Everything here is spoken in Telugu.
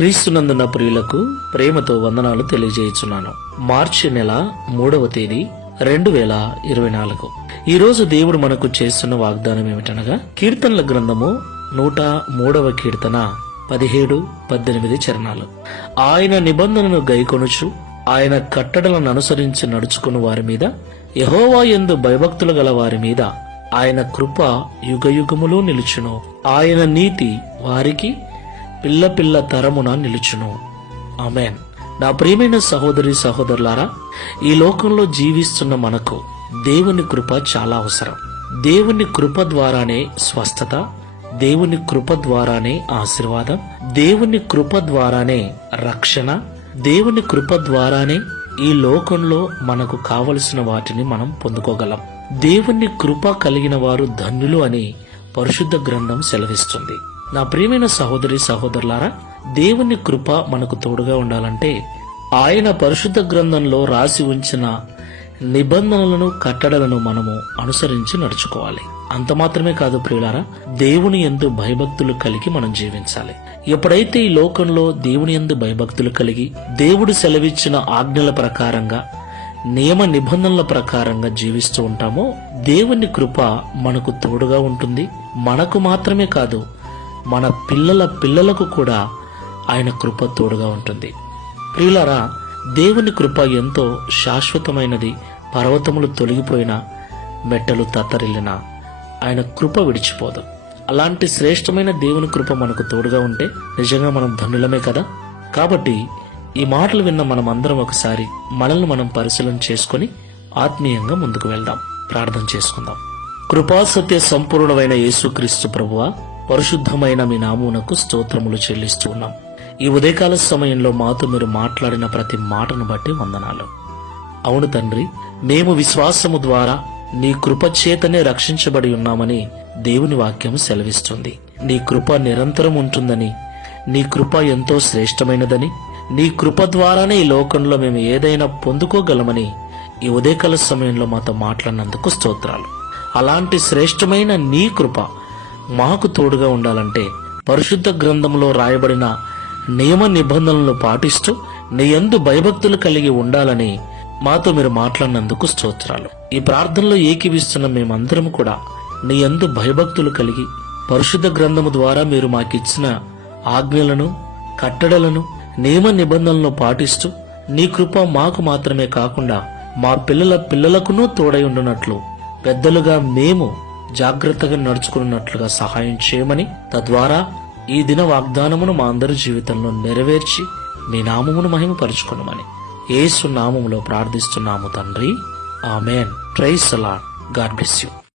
క్రీస్తునందున ప్రియులకు ప్రేమతో వందనాలు తెలియజేయుచున్నాను. మార్చి నెల 3వ తేదీ 2024. ఈ రోజు దేవుడు మనకు చేస్తున్న వాగ్దానం ఏమిటనగా, కీర్తనల గ్రంథము 103వ కీర్తన 17-18 చరణాలు. ఆయన నిబంధనను గైకొనుచు ఆయన కట్టడలను అనుసరించి నడుచుకుని వారి మీద, యెహోవా యందు భయభక్తులు గల వారి మీద ఆయన కృప యుగయుగములు నిలుచును. ఆయన నీతి వారికి పిల్ల పిల్ల తరమున నిలుచును. ఆమేన్. నా ప్రియమైన సహోదరి సహోదరులారా, ఈ లోకంలో జీవిస్తున్న మనకు దేవుని కృప చాలా అవసరం. దేవుని కృప ద్వారానే స్వస్థత, దేవుని కృప ద్వారానే ఆశీర్వాదం, దేవుని కృప ద్వారానే రక్షణ, దేవుని కృప ద్వారానే ఈ లోకంలో మనకు కావలసిన వాటిని మనం పొందుకోగలం. దేవుని కృప కలిగిన వారు ధన్యులు అని పరిశుద్ధ గ్రంథం సెలవిస్తుంది. నా ప్రియమైన సహోదరి సహోదరులారా, దేవుని కృప మనకు తోడుగా ఉండాలంటే ఆయన పరిశుద్ధ గ్రంథంలో రాసి ఉంచిన నిబంధనలను కట్టడలను మనము అనుసరించి నడుచుకోవాలి. అంత మాత్రమే కాదు ప్రియులారా, దేవుని యందు భయభక్తులు కలిగి మనం జీవించాలి. ఎప్పుడైతే ఈ లోకంలో దేవుని యందు భయభక్తులు కలిగి దేవుడు సెలవిచ్చిన ఆజ్ఞల ప్రకారంగా, నియమ నిబంధనల ప్రకారంగా జీవిస్తూ ఉంటామో, దేవుని కృప మనకు తోడుగా ఉంటుంది. మనకు మాత్రమే కాదు, మన పిల్లల పిల్లలకు కూడా ఆయన కృప తోడుగా ఉంటుంది. ప్రియులారా, దేవుని కృప ఎంతో శాశ్వతమైనది. పర్వతములు తొలగిపోయినా, మెట్టలు తత్తరిల్లినా ఆయన కృప విడిచిపోదు. అలాంటి శ్రేష్టమైన దేవుని కృప మనకు తోడుగా ఉంటే నిజంగా మనం ధన్యులమే కదా. కాబట్టి ఈ మాటలు విన్న మనం అందరం ఒకసారి మనల్ని మనం పరిశీలన చేసుకుని ఆత్మీయంగా ముందుకు వెళ్దాం. ప్రార్థన చేసుకుందాం. కృపాసత్య సంపూర్ణమైన యేసుక్రీస్తు ప్రభువా, పరిశుద్ధమైన మీ నామమునకు స్తోత్రములు చెల్లిస్తూ ఉన్నాం. ఈ ఉదయకాల సమయంలో మాతో మీరు మాట్లాడిన ప్రతి మాటను బట్టి వందనాలు. అవును తండ్రి, మేము విశ్వాసము ద్వారా నీ కృప చేతనే రక్షించబడి ఉన్నామని దేవుని వాక్యం సెలవిస్తుంది. నీ కృప నిరంతరం ఉంటుందని, నీ కృప ఎంతో శ్రేష్టమైనదని, నీ కృప ద్వారానే ఈ లోకంలో మేము ఏదైనా పొందుకోగలమని ఈ ఉదయకాల సమయంలో మాతో మాట్లాడినందుకు స్తోత్రాలు. అలాంటి శ్రేష్టమైన నీ కృప మాకు తోడుగా ఉండాలంటే పరిశుద్ధ గ్రంథంలో రాయబడిన నియమ నిబంధనలను పాటిస్తూ నీ యందు భయభక్తులు కలిగి ఉండాలని మాతో మీరు మాట్లాడినందుకు స్తోత్రాలు. ఈ ప్రార్థనలో ఏకీవిస్తున్న మేమందరం కూడా నీ యందు భయభక్తులు కలిగి పరిశుద్ధ గ్రంథము ద్వారా మీరు మాకిచ్చిన ఆజ్ఞలను, కట్టడలను, నియమ నిబంధనలను పాటిస్తూ నీ కృప మాకు మాత్రమే కాకుండా మా పిల్లల పిల్లలకునూ తోడై ఉండునట్లు, పెద్దలుగా మేము జాగ్రత్తగా నడుచుకున్నట్లుగా సహాయం చేయమని, తద్వారా ఈ దిన వాగ్దానమును మా అందరి జీవితంలో నెరవేర్చి మీ నామమును మహిమపరుచుకున్నామని యేసు నామములో ప్రార్థిస్తున్నాము తండ్రి. ఆమేన్. Praise the Lord. God bless you.